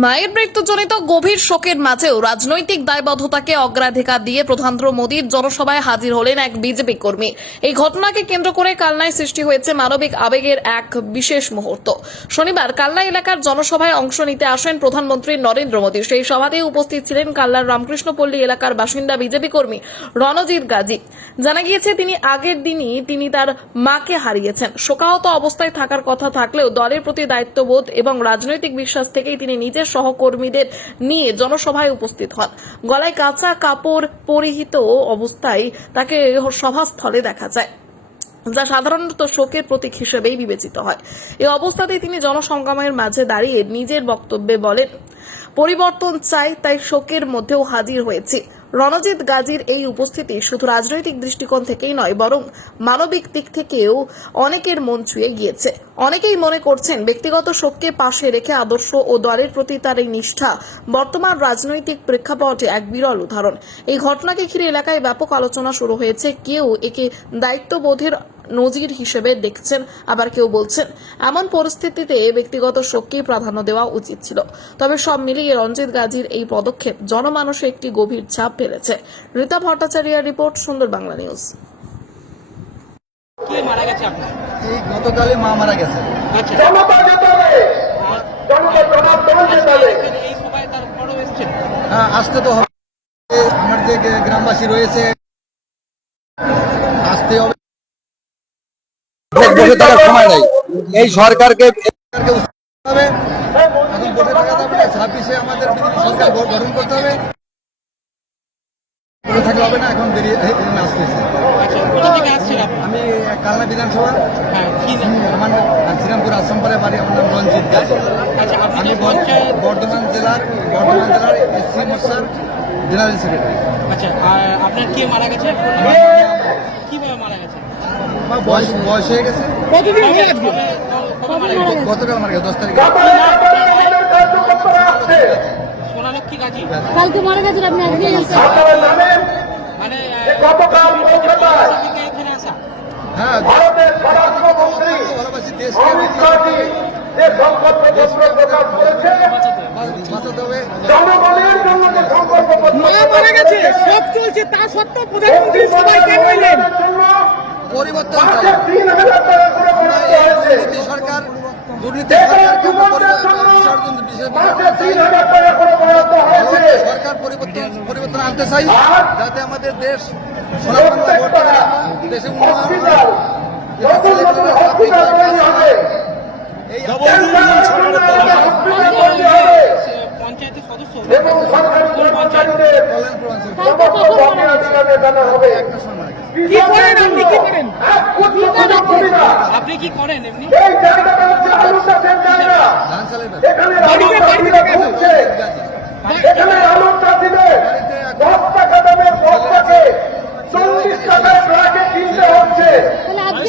মায়ের মৃত্যুজনিত গভীর শোকের মাঝেও রাজনৈতিক দায়বদ্ধতাকে অগ্রাধিকার দিয়ে প্রধানমন্ত্রী মোদীর জনসভায় হাজির হলেন এক বিজেপি কর্মী। এই ঘটনাকে কেন্দ্র করে কালনায় সৃষ্টি হয়েছে মানবিক আবেগের এক বিশেষ মুহূর্ত। শনিবার কালনা এলাকার জনসভায় অংশ নিতে আসেন প্রধানমন্ত্রী নরেন্দ্র মোদী। সেই সভাতে উপস্থিত ছিলেন কালনার রামকৃষ্ণপল্লী এলাকার বাসিন্দা বিজেপি কর্মী রণজিৎ গাজী। জানা গিয়েছে তিনি আগের দিনই তার মাকে হারিয়েছেন। শোকাহত অবস্থায় থাকার কথা থাকলেও দলের প্রতি দায়িত্ববোধ এবং রাজনৈতিক বিশ্বাস থেকেই তিনি নিজের সহকর্মীদের নিয়ে জনসভায় উপস্থিত হন। গলায় কাঁচা কাপড় পরিহিত অবস্থায় তাকে সভাস্থলে দেখা যায়, যা সাধারণত শোকের প্রতীক হিসেবেই বিবেচিত হয়। এই অবস্থাতেই তিনি জনসংগ্রামের মাঝে দাঁড়িয়ে নিজের বক্তব্যে বলেন, পরিবর্তন চাই, তাই শোকের মধ্যেও হাজির হয়েছি। রণজিৎ গাজীর এই উপস্থিতি শুধু রাজনৈতিক দৃষ্টিকোণ থেকেই নয়, বরং মানবিক দিক থেকেও অনেকের মন ছুঁয়ে গিয়েছে। অনেকেই মনে করছেন ব্যক্তিগত শোককে পাশে রেখে আদর্শ ও দলের প্রতি তার এই নিষ্ঠা বর্তমান রাজনৈতিক প্রেক্ষাপটে এক বিরল উদাহরণ। এই ঘটনাকে ঘিরে এলাকায় ব্যাপক আলোচনা শুরু হয়েছে। কেউ একে দায়িত্ববোধের নজির হিসেবে দেখছেন, আবার কেউ বলছেন এমন পরিস্থিতিতে ব্যক্তিগত শোককেই প্রাধান্য দেওয়া উচিত ছিল। তবে সব মিলিয়ে রণজিৎ গাজীর এই পদক্ষেপ জনমানসে একটি গভীর ছাপ ফেলেছে। রীতা ভট্টাচার্যের রিপোর্ট, সুন্দর বাংলা নিউজ। কে মারা গেছে আপনার? এই গতকালে মা মারা গেছে। আচ্ছা, এই সবাই তারপরেও এসেছেন। হ্যাঁ, আসতে তো হবে। আমার যে গ্রামবাসী রয়েছে আসতে হবে। বসে থাকার সময় নাই। এই সরকারকে হবে। এখন বসে থাকা যাবে না। 26-এ আমাদের সরকার গঠন করতে হবে। বসে থাকলে হবে না। এখন বেরিয়ে আসতেছে। আচ্ছা, কোথা থেকে আসছেন আপনি? আমি কালনা বিধানসভা, হ্যাঁ, কি নাম? আমার শ্রীরামপুর আশ্রমপাড়ায় বাড়ি। আমার নাম রঞ্জিত গাজী। আচ্ছা, আপনি আমি যে পঞ্চায়েত, বর্ধমান জেলার এসসি মোর্চার জেনারেল সেক্রেটারি। আচ্ছা, আর আপনার কে মারা গেছে? কিভাবে মারা গেছে? বয়স হয়ে গেছে। কতদিন হয়ে গেছে? কবে মারা গেছে? গতকাল মারা গেছে 10 তারিখে। সোনালক্ষ্মী গাজী। কালকে মারা গেছেন আপনি, আজকে গেছেন। মানে এখানে আসা। হ্যাঁ, ভালোবাসি দেশকে বাঁচাতে হবে। মা মারা গেছে, সব চলছে, তা সত্ত্বেও প্রধানমন্ত্রী সবাই কেন এলেন? পরিবর্তন চাই। আমরা এই দুর্নীতি সরকার দুর্নীতি সরকার পরিবর্তন আনতে চাই, যাতে আমাদের দেশ সোনার বাংলা গড়তে পারে, দেশে উন্নয়ন হয়। এই পঞ্চায়েতের সদস্য একটা সময় কি করেন আপনি, কি করেন? আপনি কি করেন এমনি? ধান চালের বাড়িতে বাড়িতে গেছে। তাহলে আজকে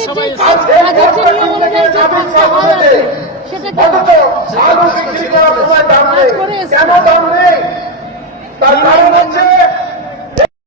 যে কাজের যে নিয়ম অনুযায়ী যে কাজটা হয় আছে, সেটা কাজ করে এসেছেন।